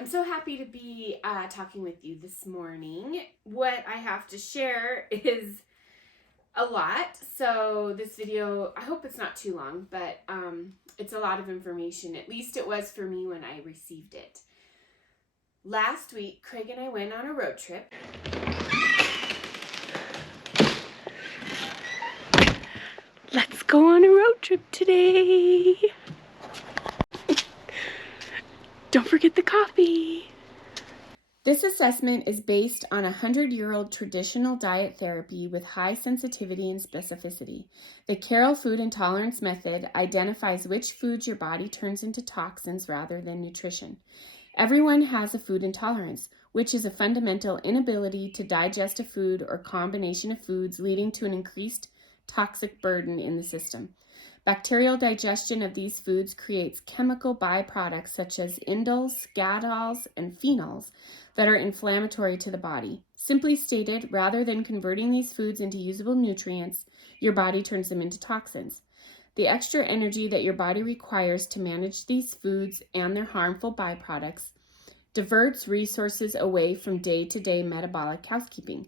I'm so happy to be talking with you this morning. What I have to share is a lot. So this video, I hope it's not too long, but it's a lot of information. At least it was for me when I received it. Last week, Craig and I went on a road trip. Let's go on a road trip today. Don't forget the coffee. This assessment is based on a 100-year-old traditional diet therapy with high sensitivity and specificity. The Carroll Food Intolerance Method identifies which foods your body turns into toxins rather than nutrition. Everyone has a food intolerance, which is a fundamental inability to digest a food or combination of foods, leading to an increased toxic burden in the system. Bacterial digestion of these foods creates chemical byproducts such as indols, scadols, and phenols that are inflammatory to the body. Simply stated, rather than converting these foods into usable nutrients, your body turns them into toxins. The extra energy that your body requires to manage these foods and their harmful byproducts diverts resources away from day-to-day metabolic housekeeping.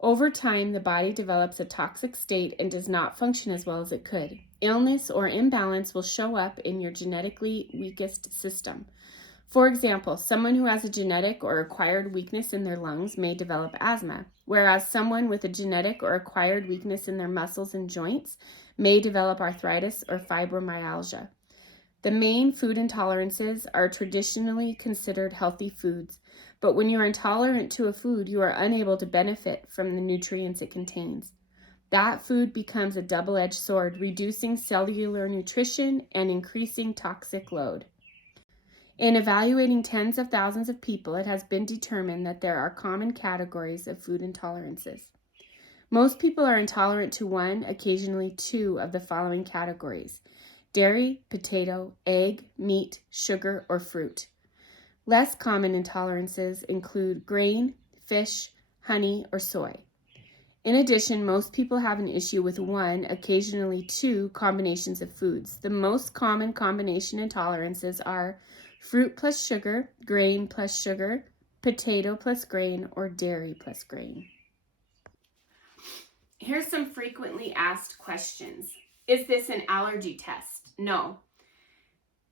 Over time, the body develops a toxic state and does not function as well as it could. Illness or imbalance will show up in your genetically weakest system. For example, someone who has a genetic or acquired weakness in their lungs may develop asthma, whereas someone with a genetic or acquired weakness in their muscles and joints may develop arthritis or fibromyalgia. The main food intolerances are traditionally considered healthy foods, but when you are intolerant to a food, you are unable to benefit from the nutrients it contains. That food becomes a double-edged sword, reducing cellular nutrition and increasing toxic load. In evaluating tens of thousands of people, it has been determined that there are common categories of food intolerances. Most people are intolerant to one, occasionally two, of the following categories: dairy, potato, egg, meat, sugar, or fruit. Less common intolerances include grain, fish, honey, or soy. In addition, most people have an issue with one, occasionally two, combinations of foods. The most common combination intolerances are fruit plus sugar, grain plus sugar, potato plus grain, or dairy plus grain. Here's some frequently asked questions. Is this an allergy test? No.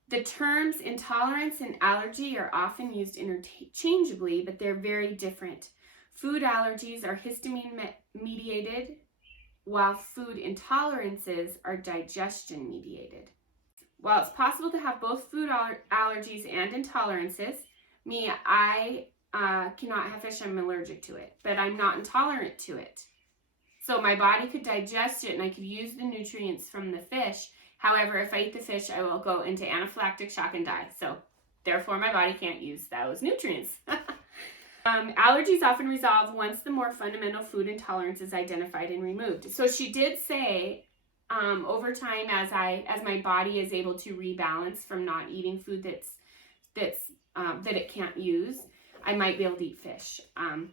The terms intolerance and allergy are often used interchangeably, but they're very different. Food allergies are histamine-mediated, while food intolerances are digestion-mediated. While it's possible to have both food allergies and intolerances, I cannot have fish. I'm allergic to it, but I'm not intolerant to it. So my body could digest it and I could use the nutrients from the fish. However, if I eat the fish, I will go into anaphylactic shock and die. So therefore, my body can't use those nutrients. Allergies often resolve once the more fundamental food intolerance is identified and removed. So she did say, over time, as my body is able to rebalance from not eating food that it can't use, I might be able to eat fish.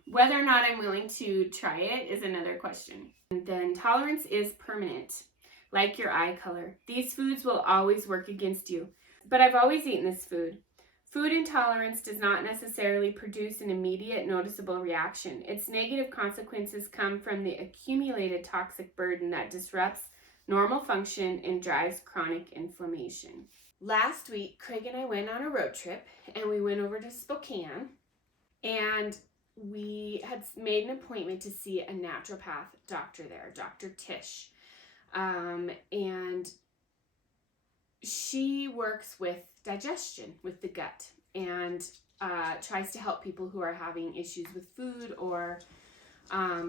Whether or not I'm willing to try it is another question. And then tolerance is permanent, like your eye color. These foods will always work against you. But I've always eaten this food. Food intolerance does not necessarily produce an immediate noticeable reaction. Its negative consequences come from the accumulated toxic burden that disrupts normal function and drives chronic inflammation. Last week, Craig and I went on a road trip and we went over to Spokane, and we had made an appointment to see a naturopath doctor there, Dr. Tish. And she works with digestion, with the gut, and tries to help people who are having issues with food or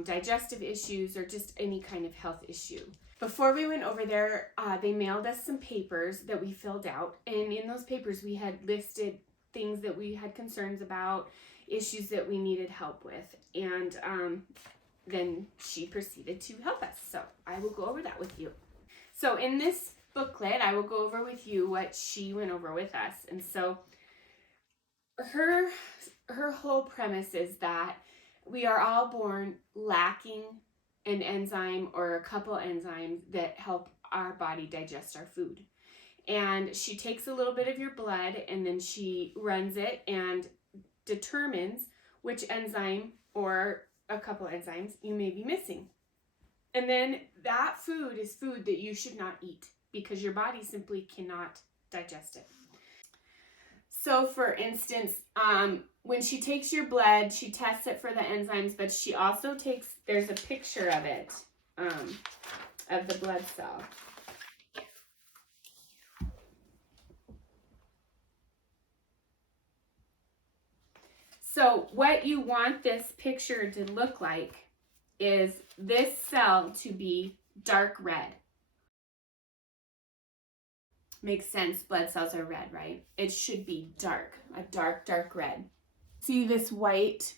digestive issues or just any kind of health issue. Before we went over there, they mailed us some papers that we filled out, and in those papers we had listed things that we had concerns about, issues that we needed help with, and then she proceeded to help us. So I will go over that with you. So in this booklet, I will go over with you what she went over with us. And so her whole premise is that we are all born lacking an enzyme or a couple enzymes that help our body digest our food. And she takes a little bit of your blood and then she runs it, and determines which enzyme or a couple enzymes you may be missing. And then that food is food that you should not eat because your body simply cannot digest it. So for instance, when she takes your blood, she tests it for the enzymes, but she also takes, there's a picture of it, of the blood cell. So what you want this picture to look like is this cell to be dark red. Makes sense, blood cells are red, right? It should be dark, a dark, dark red. See this white?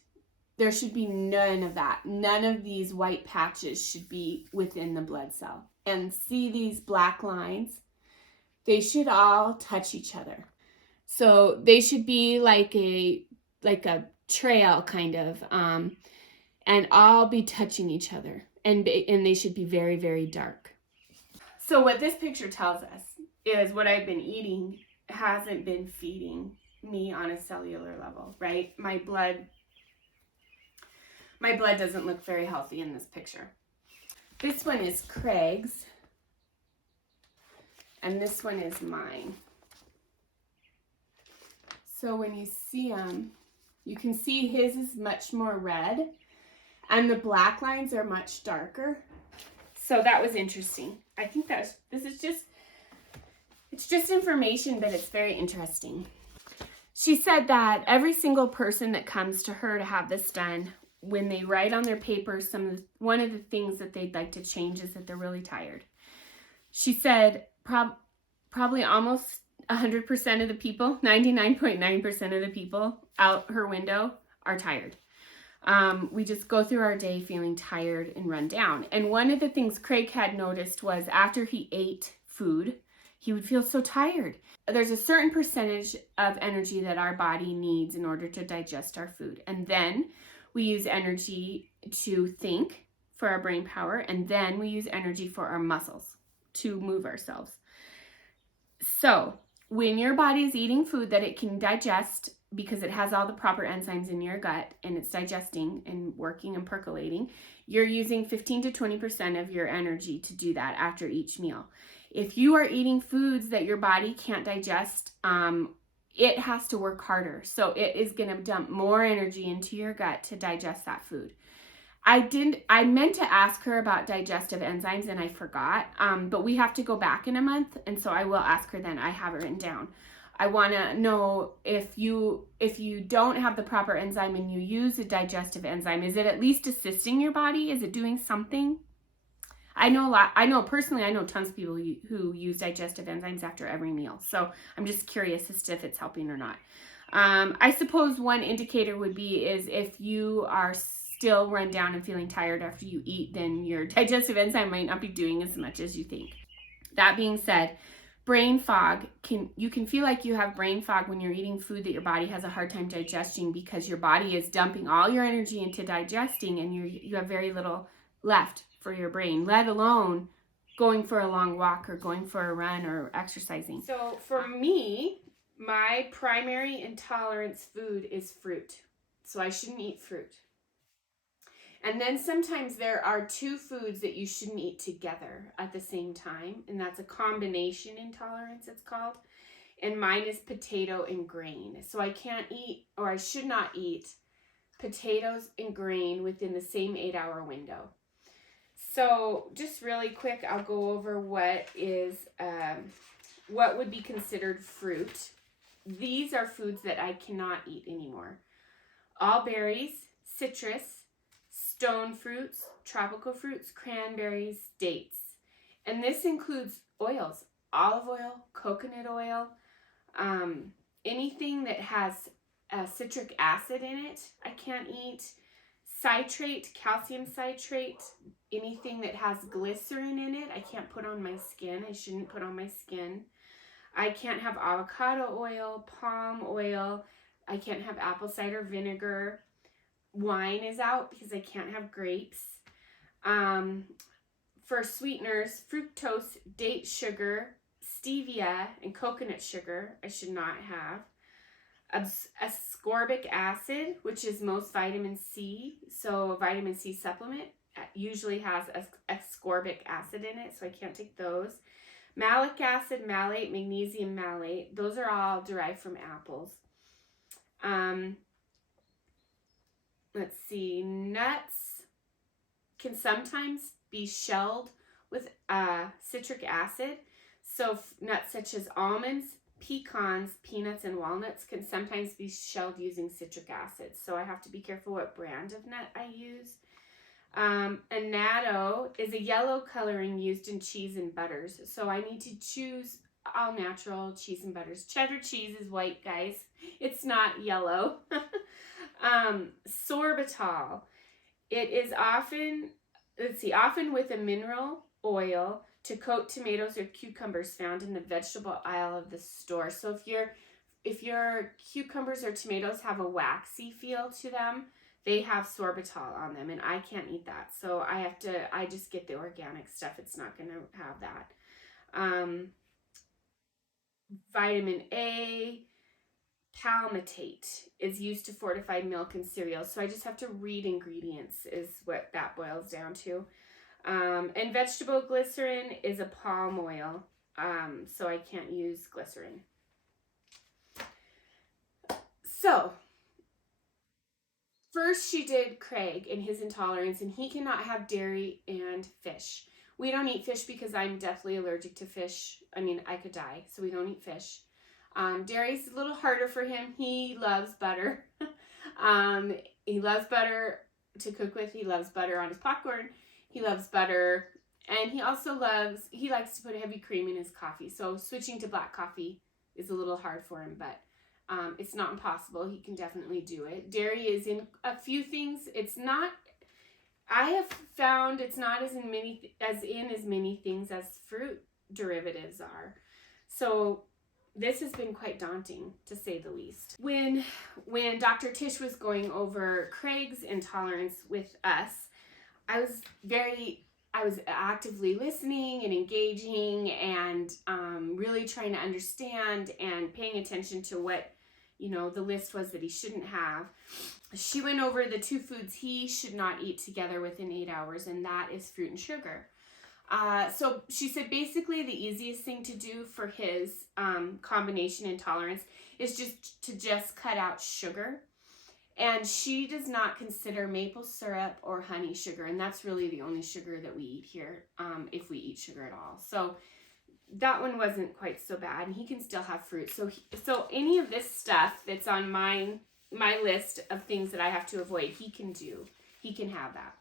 There should be none of that. None of these white patches should be within the blood cell. And see these black lines? They should all touch each other. So they should be like a trail kind of, and all be touching each other. And they should be very, very dark. So what this picture tells us is what I've been eating hasn't been feeding me on a cellular level, right? My blood doesn't look very healthy in this picture. This one is Craig's, and this one is mine. So when you see them, you can see his is much more red, and the black lines are much darker. So that was interesting. I think it's just information, but it's very interesting. She said that every single person that comes to her to have this done, when they write on their paper, one of the things that they'd like to change is that they're really tired. She said probably almost 100% of the people, 99.9% of the people out her window are tired. We just go through our day feeling tired and run down. And one of the things Craig had noticed was after he ate food, he would feel so tired. There's a certain percentage of energy that our body needs in order to digest our food. And then we use energy to think for our brain power. And then we use energy for our muscles to move ourselves. So when your body is eating food that it can digest because it has all the proper enzymes in your gut and it's digesting and working and percolating, you're using 15 to 20% of your energy to do that after each meal. If you are eating foods that your body can't digest, it has to work harder. So it is going to dump more energy into your gut to digest that food. I meant to ask her about digestive enzymes and I forgot, but we have to go back in a month. And so I will ask her then. I have it written down. I want to know if you don't have the proper enzyme and you use a digestive enzyme, is it at least assisting your body? Is it doing something? I know personally, I know tons of people who use digestive enzymes after every meal. So I'm just curious as to if it's helping or not. I suppose one indicator would be is if you are still run down and feeling tired after you eat, then your digestive enzyme might not be doing as much as you think. That being said, brain fog, you can feel like you have brain fog when you're eating food that your body has a hard time digesting because your body is dumping all your energy into digesting and you have very little left for your brain, let alone going for a long walk or going for a run or exercising. So for me, my primary intolerance food is fruit. So I shouldn't eat fruit. And then sometimes there are two foods that you shouldn't eat together at the same time. And that's a combination intolerance, it's called. And mine is potato and grain. So I can't eat, or I should not eat, potatoes and grain within the same 8-hour window. So just really quick, I'll go over what would be considered fruit. These are foods that I cannot eat anymore. All berries, citrus, stone fruits, tropical fruits, cranberries, dates. And this includes oils, olive oil, coconut oil, anything that has citric acid in it, I can't eat. Citrate, calcium citrate, anything that has glycerin in it, I can't put on my skin. I shouldn't put on my skin. I can't have avocado oil, palm oil. I can't have apple cider vinegar. Wine is out because I can't have grapes. For sweeteners, fructose, date sugar, stevia, and coconut sugar, I should not have. ascorbic acid, which is most vitamin C. So a vitamin C supplement usually has ascorbic acid in it, so I can't take those. Malic acid, malate, magnesium malate, those are all derived from apples. Let's see, nuts can sometimes be shelled with citric acid. So nuts such as almonds, pecans, peanuts, and walnuts can sometimes be shelled using citric acid. So I have to be careful what brand of nut I use. Annatto is a yellow coloring used in cheese and butters. So I need to choose all natural cheese and butters. Cheddar cheese is white, guys. It's not yellow. Sorbitol. It is often with a mineral oil to coat tomatoes or cucumbers found in the vegetable aisle of the store. So if your cucumbers or tomatoes have a waxy feel to them, they have sorbitol on them, and I can't eat that. So I just get the organic stuff. It's not going to have that. Vitamin A, palmitate is used to fortify milk and cereals. So I just have to read ingredients is what that boils down to. And vegetable glycerin is a palm oil. So I can't use glycerin. So first she did Craig and his intolerance, and he cannot have dairy and fish. We don't eat fish because I'm deathly allergic to fish. I mean, I could die, so we don't eat fish. Dairy's a little harder for him. He loves butter. He loves butter to cook with. He loves butter on his popcorn. He loves butter. And he likes to put heavy cream in his coffee. So switching to black coffee is a little hard for him, but it's not impossible. He can definitely do it. Dairy is in a few things. I have found it's not as in as many things as fruit derivatives are. So this has been quite daunting, to say the least. When Dr. Tish was going over Craig's intolerance with us, I was actively listening and engaging and really trying to understand and paying attention to what, the list was that he shouldn't have. She went over the 2 foods he should not eat together within 8 hours, and that is fruit and sugar. So she said basically the easiest thing to do for his combination intolerance is just cut out sugar. And she does not consider maple syrup or honey sugar, and that's really the only sugar that we eat here, if we eat sugar at all. So that one wasn't quite so bad, and he can still have fruit. So any of this stuff that's on my list of things that I have to avoid, he can do. He can have that.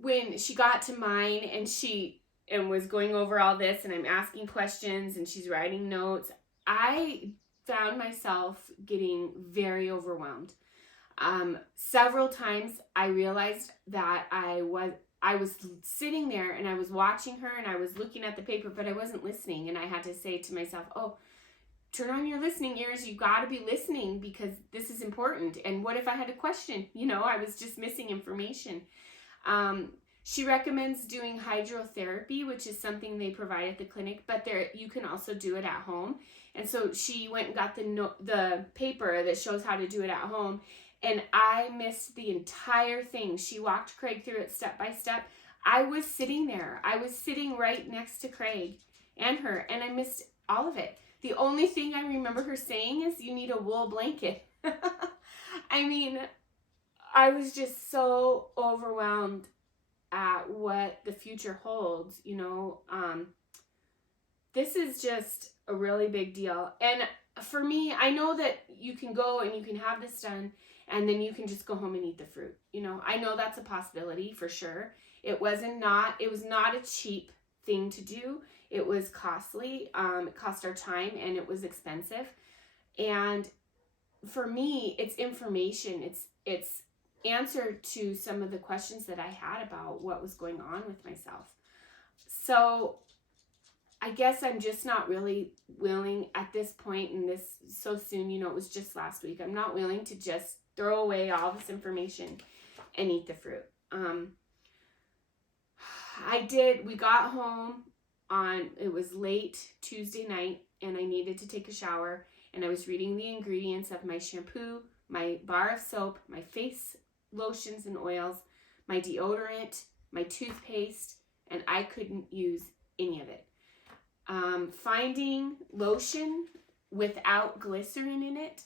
When she got to mine and was going over all this, and I'm asking questions and she's writing notes, I found myself getting very overwhelmed. Several times I realized that I was sitting there and I was watching her and I was looking at the paper, but I wasn't listening. And I had to say to myself, oh, turn on your listening ears. You got to be listening because this is important. And what if I had a question? I was just missing information. She recommends doing hydrotherapy, which is something they provide at the clinic, but you can also do it at home. And so she went and got the paper that shows how to do it at home, and I missed the entire thing. She walked Craig through it step by step. I was sitting there. I was sitting right next to Craig and her, and I missed all of it. The only thing I remember her saying is, you need a wool blanket. I mean, I was just so overwhelmed at what the future holds, this is just a really big deal. And for me, I know that you can go and you can have this done and then you can just go home and eat the fruit. I know that's a possibility for sure. It was not a cheap thing to do. It was costly. It cost our time and it was expensive. And for me, it's information. It's answer to some of the questions that I had about what was going on with myself. So I guess I'm just not really willing at this point in this so soon, it was just last week. I'm not willing to just throw away all this information and eat the fruit. We got home it was late Tuesday night, and I needed to take a shower, and I was reading the ingredients of my shampoo, my bar of soap, my face lotions and oils, my deodorant, my toothpaste, and I couldn't use any of it. Finding lotion without glycerin in it,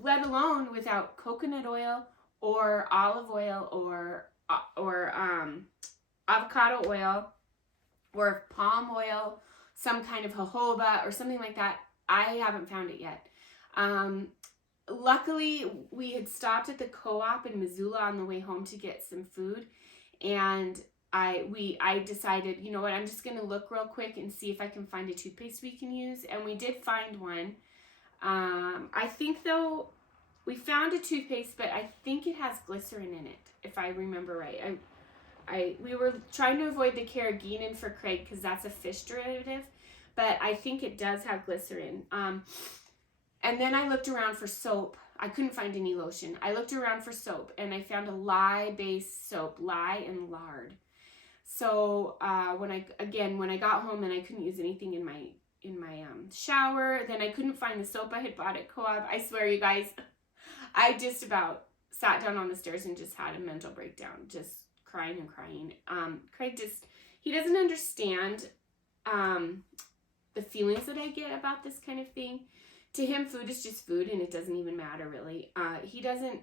let alone without coconut oil or olive oil or avocado oil or palm oil, some kind of jojoba or something like that, I haven't found it yet. Luckily, we had stopped at the co-op in Missoula on the way home to get some food, and I decided, you know what, I'm just going to look real quick and see if I can find a toothpaste we can use, and we did find one. I think, though, we found a toothpaste, but I think it has glycerin in it, if I remember right. We were trying to avoid the carrageenan for Craig because that's a fish derivative, but I think it does have glycerin. And then I looked around for soap. I couldn't find any lotion. I looked around for soap, and I found a lye-based soap, lye and lard. So when I got home and I couldn't use anything in my shower, then I couldn't find the soap I had bought at Co-op. I swear, you guys, I just about sat down on the stairs and just had a mental breakdown, just crying and crying. Craig he doesn't understand the feelings that I get about this kind of thing. To him, food is just food, and it doesn't even matter, really. He doesn't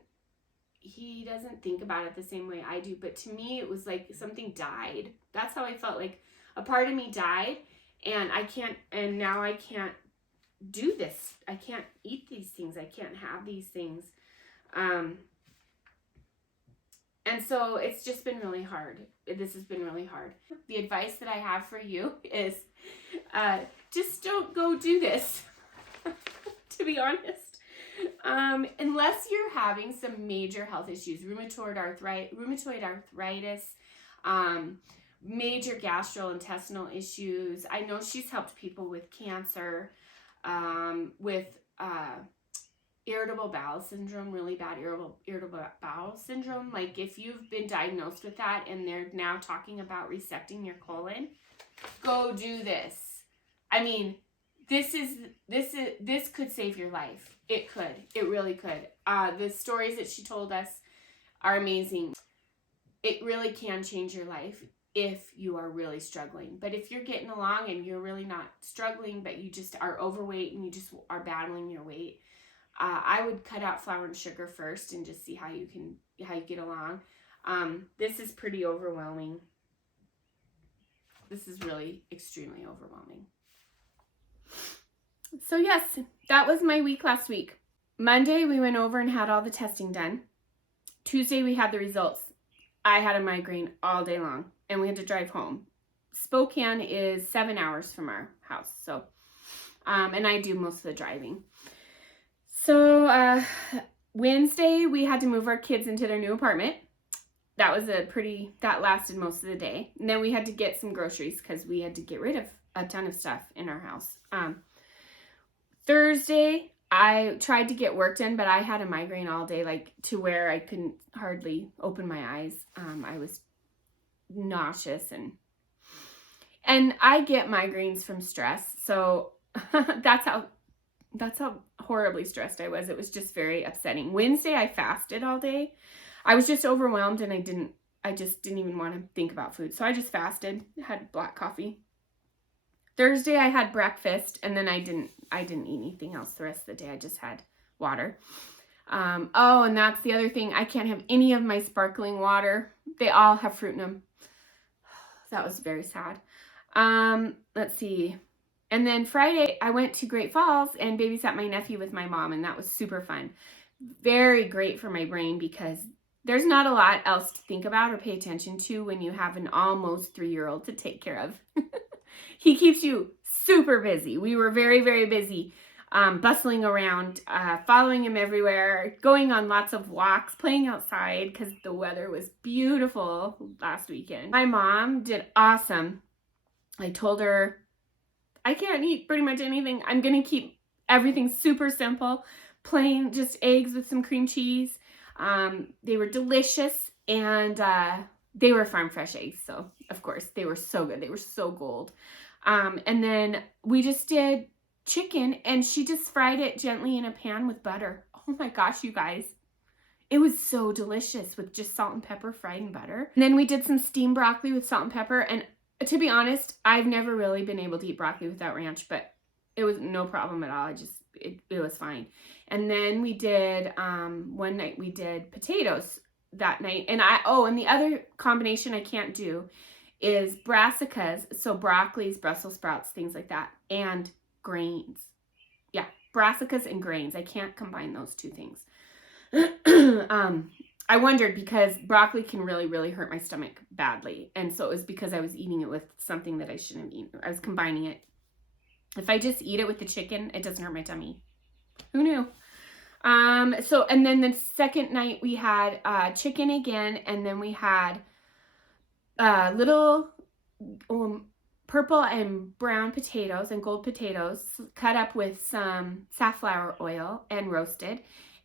think about it the same way I do, but to me, it was like something died. That's how I felt, like a part of me died, and now I can't do this. I can't eat these things. I can't have these things. And so it's just been really hard. This has been really hard. The advice that I have for you is just don't go do this, to be honest. Unless you're having some major health issues, rheumatoid arthritis, major gastrointestinal issues. I know she's helped people with cancer, with irritable bowel syndrome, really bad irritable bowel syndrome. Like if you've been diagnosed with that and they're now talking about resecting your colon, go do this. I mean, this could save your life. It could. It really could. The stories that she told us are amazing. It really can change your life if you are really struggling. But if you're getting along and you're really not struggling, but you just are overweight and you just are battling your weight, I would cut out flour and sugar first and just see how you get along. This is pretty overwhelming. This is really extremely overwhelming. So yes, that was my week last week. Monday, we went over and had all the testing done. Tuesday, we had the results. I had a migraine all day long, and we had to drive home. Spokane is 7 hours from our house, so, and I do most of the driving. So Wednesday, we had to move our kids into their new apartment. That lasted most of the day. And then we had to get some groceries because we had to get rid of a ton of stuff in our house. Thursday, I tried to get work done, but I had a migraine all day, like to where I couldn't hardly open my eyes. I was nauseous and I get migraines from stress. So that's how horribly stressed I was. It was just very upsetting. Wednesday, I fasted all day. I was just overwhelmed and I just didn't even want to think about food. So I just fasted, had black coffee. Thursday, I had breakfast, and then I didn't eat anything else the rest of the day. I just had water. And that's the other thing. I can't have any of my sparkling water. They all have fruit in them. That was very sad. Let's see. And then Friday, I went to Great Falls and babysat my nephew with my mom, and that was super fun. Very great for my brain because there's not a lot else to think about or pay attention to when you have an almost 3-year-old to take care of. He keeps you super busy. We were very, very busy, bustling around, following him everywhere, going on lots of walks, playing outside because the weather was beautiful last weekend. My mom did awesome. I told her, I can't eat pretty much anything. I'm going to keep everything super simple, plain, just eggs with some cream cheese. They were delicious, and they were farm fresh eggs, so of course they were so good. They were so gold. And then we just did chicken, and she just fried it gently in a pan with butter. Oh my gosh, you guys. It was so delicious with just salt and pepper fried in butter. And then we did some steamed broccoli with salt and pepper. And to be honest, I've never really been able to eat broccoli without ranch, but it was no problem at all. It was fine. And then we did, one night we did potatoes that night. And and the other combination I can't do is brassicas. So broccolis, Brussels sprouts, things like that. And grains. Yeah, brassicas and grains. I can't combine those two things. I wondered because broccoli can really, really hurt my stomach badly. And so it was because I was eating it with something that I shouldn't have eaten. I was combining it. If I just eat it with the chicken, it doesn't hurt my tummy. Who knew? And then the second night we had chicken again, and then we had little purple and brown potatoes and gold potatoes cut up with some safflower oil and roasted.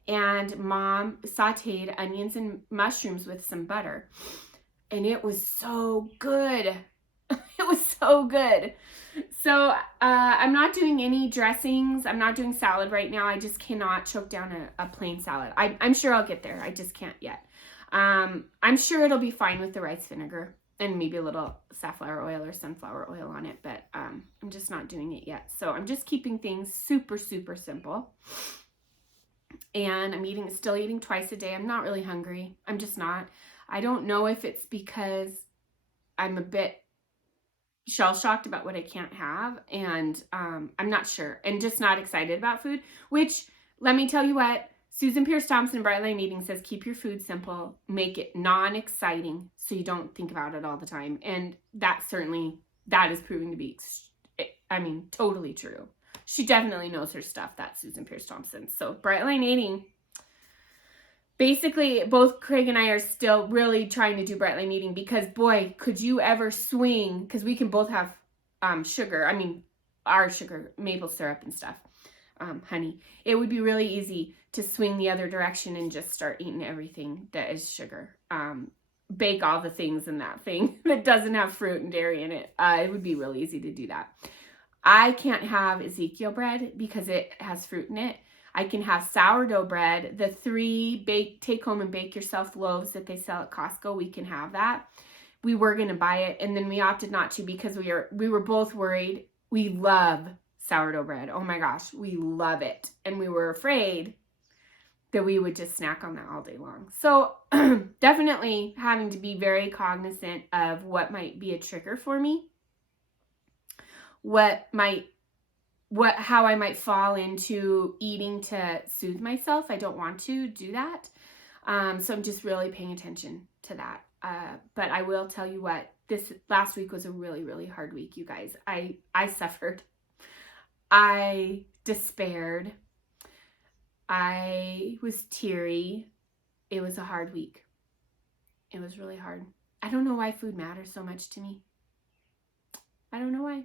And Mom sauteed onions and mushrooms with some butter. And it was so good. It was so good. So I'm not doing any dressings. I'm not doing salad right now. I just cannot choke down a plain salad. I'm sure I'll get there. I just can't yet. I'm sure it'll be fine with the rice vinegar and maybe a little safflower oil or sunflower oil on it. But I'm just not doing it yet. So I'm just keeping things super, super simple. And I'm still eating twice a day. I'm not really hungry. I'm just not. I don't know if it's because I'm a bit shell-shocked about what I can't have. And I'm not sure. And just not excited about food. Which, let me tell you what, Susan Pierce Thompson, Bright Line Eating, says keep your food simple. Make it non-exciting so you don't think about it all the time. And that is proving to be, totally true. She definitely knows her stuff, that's Susan Pierce Thompson. So Bright Line Eating, basically both Craig and I are still really trying to do Bright Line Eating because boy, could you ever swing, because we can both have sugar, our sugar, maple syrup and stuff, honey. It would be really easy to swing the other direction and just start eating everything that is sugar. Bake all the things in that thing that doesn't have fruit and dairy in it. It would be really easy to do that. I can't have Ezekiel bread because it has fruit in it. I can have sourdough bread, the 3 take home and bake yourself loaves that they sell at Costco. We can have that. We were going to buy it and then we opted not to because we were both worried. We love sourdough bread. Oh my gosh, we love it. And we were afraid that we would just snack on that all day long. So definitely having to be very cognizant of what might be a trigger for me. How I might fall into eating to soothe myself. I don't want to do that. So I'm just really paying attention to that. But I will tell you what, this last week was a really, really hard week, you guys. I suffered. I despaired. I was teary. It was a hard week. It was really hard. I don't know why food matters so much to me. I don't know why.